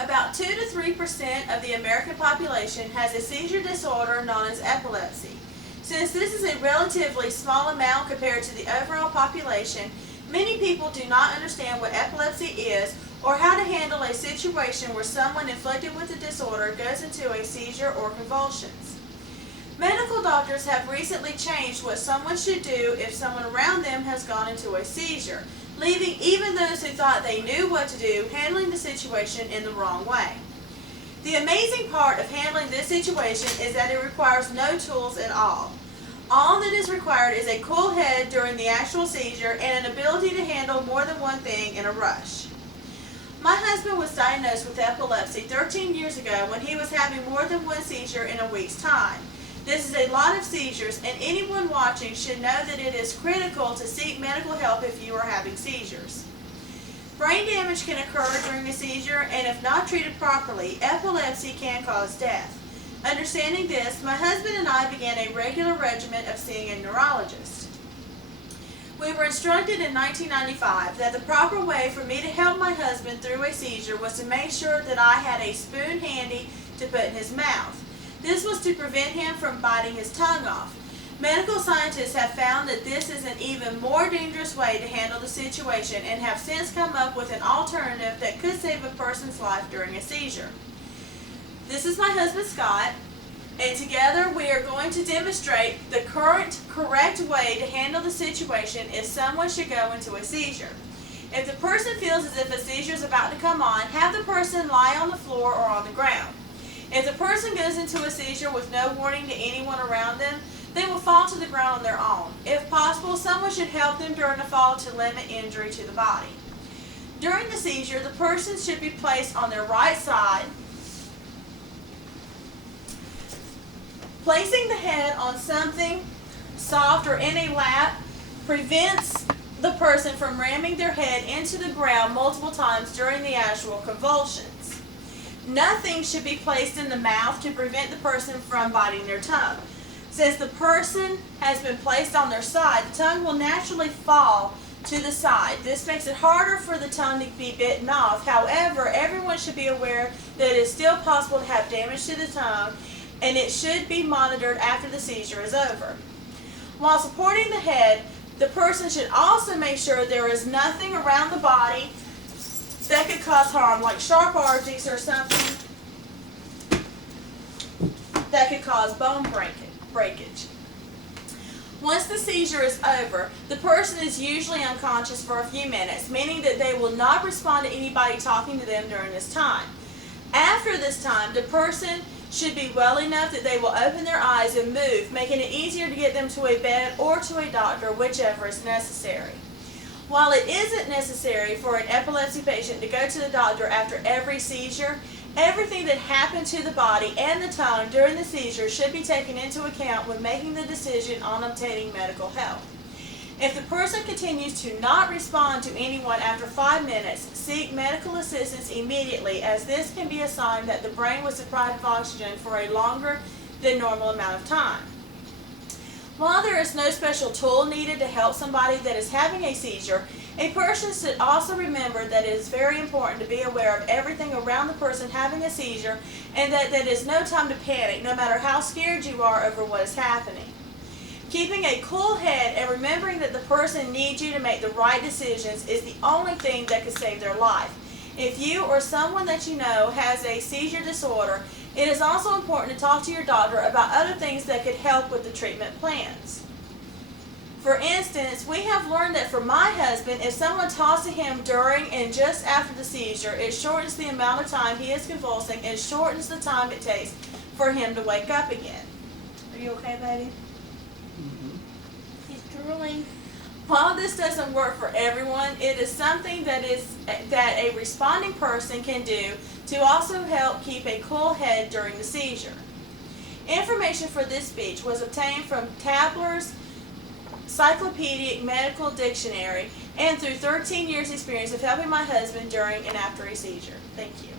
About 2 to 3% of the American population has a seizure disorder known as epilepsy. Since this is a relatively small amount compared to the overall population, many people do not understand what epilepsy is or how to handle a situation where someone inflicted with the disorder goes into a seizure or convulsions. Medical doctors have recently changed what someone should do if someone around them has gone into a seizure, leaving even those who thought they knew what to do handling the situation in the wrong way. The amazing part of handling this situation is that it requires no tools at all. All that is required is a cool head during the actual seizure and an ability to handle more than one thing in a rush. My husband was diagnosed with epilepsy 13 years ago when he was having more than one seizure in a week's time. This is a lot of seizures, and anyone watching should know that it is critical to seek medical help if you are having seizures. Brain damage can occur during a seizure, and if not treated properly, epilepsy can cause death. Understanding this, my husband and I began a regular regimen of seeing a neurologist. We were instructed in 1995 that the proper way for me to help my husband through a seizure was to make sure that I had a spoon handy to put in his mouth. This was to prevent him from biting his tongue off. Medical scientists have found that this is an even more dangerous way to handle the situation and have since come up with an alternative that could save a person's life during a seizure. This is my husband Scott, and together we are going to demonstrate the correct way to handle the situation if someone should go into a seizure. If the person feels as if a seizure is about to come on, have the person lie on the floor or on the ground. If the person goes into a seizure with no warning to anyone around them, they will fall to the ground on their own. If possible, someone should help them during the fall to limit injury to the body. During the seizure, the person should be placed on their right side. Placing the head on something soft or in a lap prevents the person from ramming their head into the ground multiple times during the actual convulsions. Nothing should be placed in the mouth to prevent the person from biting their tongue. Since the person has been placed on their side, the tongue will naturally fall to the side. This makes it harder for the tongue to be bitten off. However, everyone should be aware that it is still possible to have damage to the tongue, and it should be monitored after the seizure is over. While supporting the head, the person should also make sure there is nothing around the body that could cause harm, like sharp objects or something that could cause bone breakage. Once the seizure is over, the person is usually unconscious for a few minutes, meaning that they will not respond to anybody talking to them during this time. After this time, the person should be well enough that they will open their eyes and move, making it easier to get them to a bed or to a doctor, whichever is necessary. While it isn't necessary for an epilepsy patient to go to the doctor after every seizure, everything that happened to the body and the tongue during the seizure should be taken into account when making the decision on obtaining medical help. If the person continues to not respond to anyone after 5 minutes, seek medical assistance immediately, as this can be a sign that the brain was deprived of oxygen for a longer than normal amount of time. While there is no special tool needed to help somebody that is having a seizure, a person should also remember that it is very important to be aware of everything around the person having a seizure, and that there is no time to panic, no matter how scared you are over what is happening. Keeping a cool head and remembering that the person needs you to make the right decisions is the only thing that could save their life. If you or someone that you know has a seizure disorder, it is also important to talk to your doctor about other things that could help with the treatment plans. For instance, we have learned that for my husband, if someone talks to him during and just after the seizure, it shortens the amount of time he is convulsing and shortens the time it takes for him to wake up again. Are you okay, baby? He's drooling. While this doesn't work for everyone, it is something that a responding person can do to also help keep a cool head during the seizure. Information for this speech was obtained from Tabler's Cyclopedic Medical Dictionary and through 13 years experience of helping my husband during and after a seizure. Thank you.